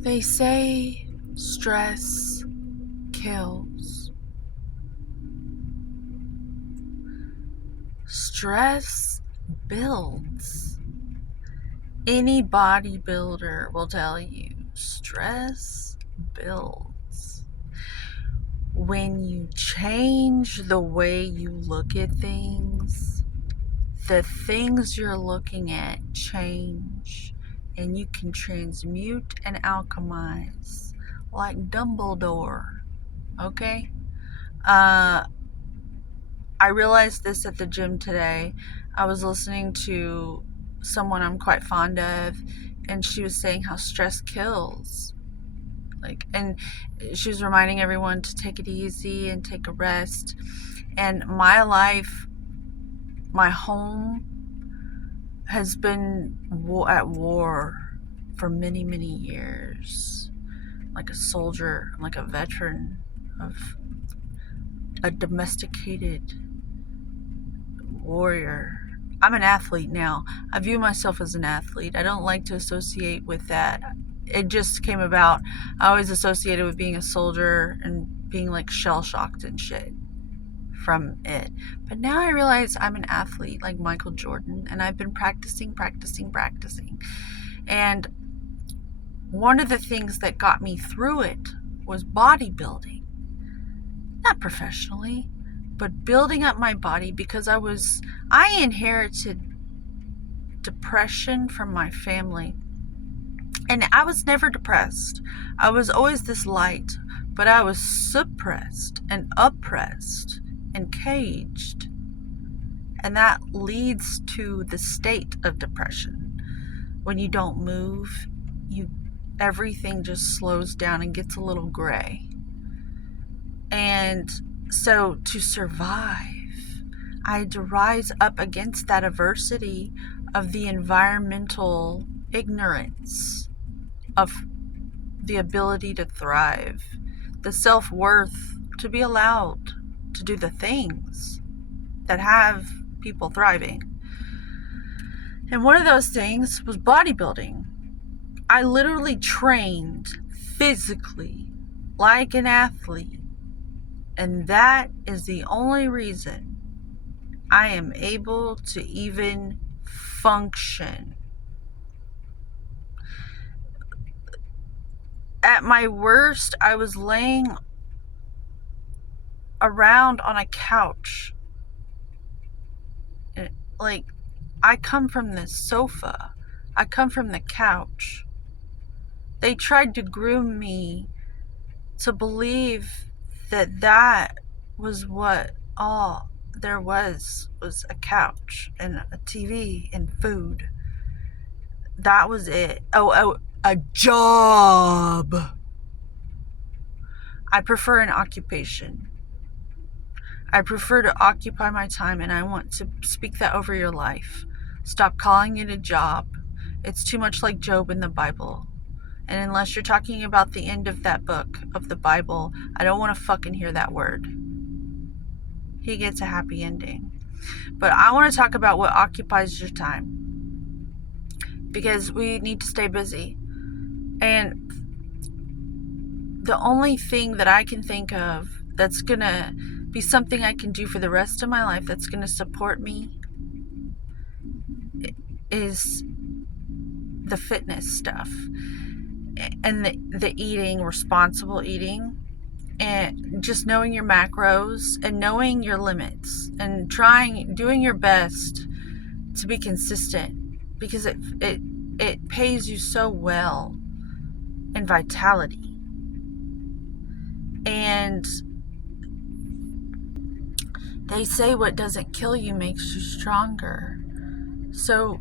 They say stress kills. Stress builds. Any bodybuilder will tell you stress builds. When you change the way you look at things, the things you're looking at change, and you can transmute and alchemize like Dumbledore. Okay? I realized this at the gym today. I was listening to someone I'm quite fond of, and she was saying how stress kills. And she was reminding everyone to take it easy and take a rest. And my life, my home, has been at war for many, many years. Like a soldier, like a veteran of a domesticated warrior. I'm an athlete now. I view myself as an athlete. I don't like to associate with that. It just came about. I always associated with being a soldier and being like shell-shocked and shit from it. But now I realize I'm an athlete like Michael Jordan, and I've been practicing. And one of the things that got me through it was bodybuilding. Not professionally, but building up my body, because I inherited depression from my family. And I was never depressed. I was always this light, but I was suppressed and oppressed and caged. And that leads to the state of depression. When you don't move, everything just slows down and gets a little gray. And so to survive, I had to rise up against that adversity of the environmental ignorance of the ability to thrive, the self-worth to be allowed to do the things that have people thriving. And one of those things was bodybuilding. I literally trained physically like an athlete. And that is the only reason I am able to even function. At my worst, I was laying around on a couch. Like, I come from the sofa. I come from the couch. They tried to groom me to believe that was what all there was a couch and a TV and food. That was it. Oh, a job. I prefer an occupation. I prefer to occupy my time, and I want to speak that over your life. Stop calling it a job. It's too much like Job in the Bible. And unless you're talking about the end of that book of the Bible, I don't want to fucking hear that word. He gets a happy ending. But I want to talk about what occupies your time, because we need to stay busy. And the only thing that I can think of that's going to be something I can do for the rest of my life that's going to support me is the fitness stuff and the eating, responsible eating, and just knowing your macros and knowing your limits and doing your best to be consistent, because it pays you so well in vitality. And they say what doesn't kill you makes you stronger. So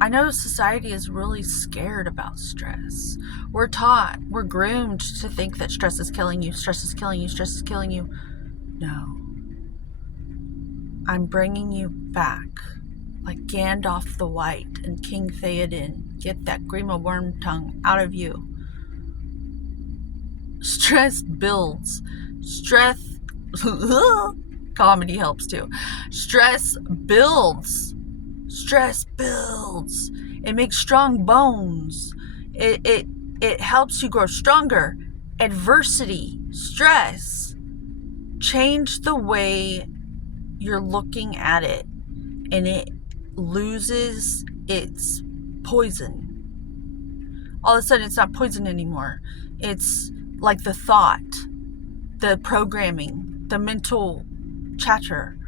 I know society is really scared about stress. We're groomed to think that stress is killing you, stress is killing you, stress is killing you. No. I'm bringing you back, like Gandalf the White and King Theoden. Get that Grima Wormtongue out of you. Stress builds. Stress, comedy helps too. Stress builds. Stress builds. It makes strong bones. It It helps you grow stronger. Adversity, stress, change the way you're looking at it, and it loses its poison. All of a sudden, it's not poison anymore. It's like the thought, the programming, the mental chatter.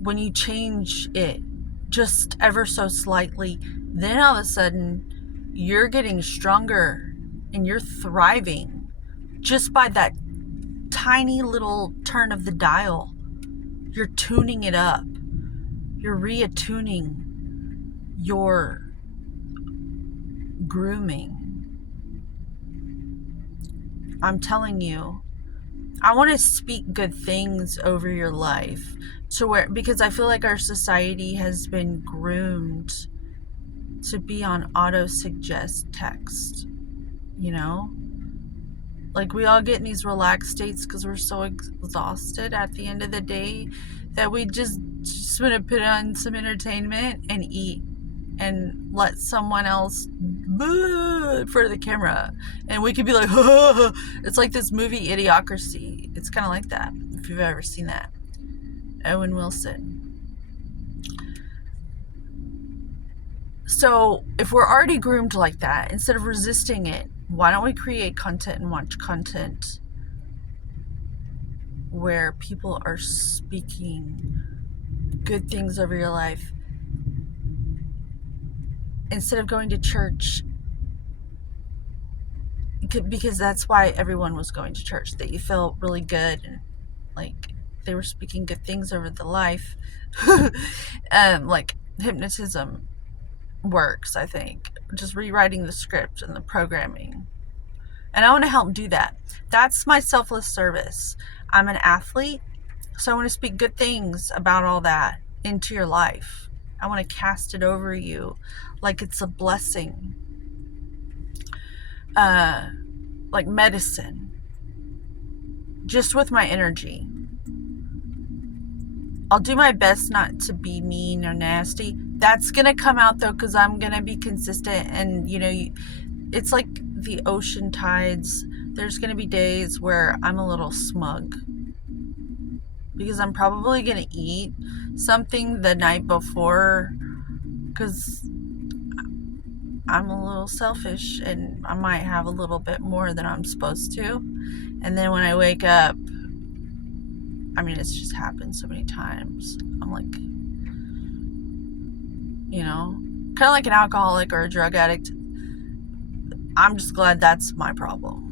When you change it just ever so slightly, then all of a sudden you're getting stronger and you're thriving just by that tiny little turn of the dial. You're tuning it up. You're reattuning your grooming. I'm telling you, I want to speak good things over your life because I feel like our society has been groomed to be on auto suggest text, you know? Like, we all get in these relaxed states because we're so exhausted at the end of the day that we just want to put on some entertainment and eat and let someone else in front of the camera, and we could be like, it's like this movie Idiocracy. It's kind of like that, if you've ever seen that. Owen Wilson. So if we're already groomed like that, instead of resisting it, why don't we create content and watch content where people are speaking good things over your life, instead of going to church, because that's why everyone was going to church, that you felt really good and like they were speaking good things over the life. Like hypnotism works, I think, just rewriting the script and the programming. And I want to help do that. That's my selfless service. I'm an athlete, so I want to speak good things about all that into your life. I want to cast it over you like it's a blessing. Like medicine. Just with my energy. I'll do my best not to be mean or nasty. That's going to come out though, because I'm going to be consistent. And, you know, it's like the ocean tides. There's going to be days where I'm a little smug, because I'm probably going to eat something the night before, because I'm a little selfish and I might have a little bit more than I'm supposed to. And then when I wake up, I mean, it's just happened so many times. I'm like, you know, kind of like an alcoholic or a drug addict. I'm just glad that's my problem.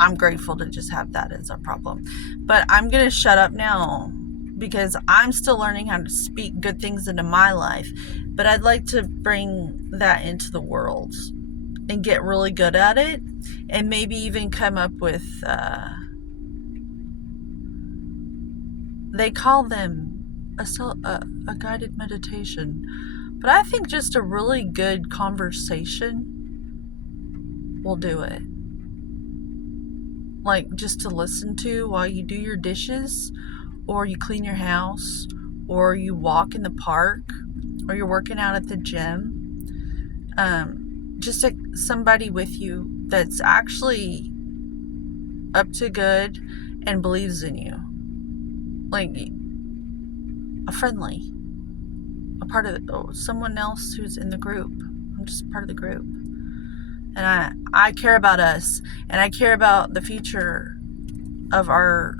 I'm grateful to just have that as a problem. But I'm going to shut up now because I'm still learning how to speak good things into my life. But I'd like to bring that into the world and get really good at it, and maybe even come up with, they call them a guided meditation. But I think just a really good conversation will do it. Like, just to listen to while you do your dishes, or you clean your house, or you walk in the park, or you're working out at the gym. Just somebody with you that's actually up to good and believes in you. Like a friendly, a part of someone else who's in the group. I'm just part of the group. And I care about us, and I care about the future of our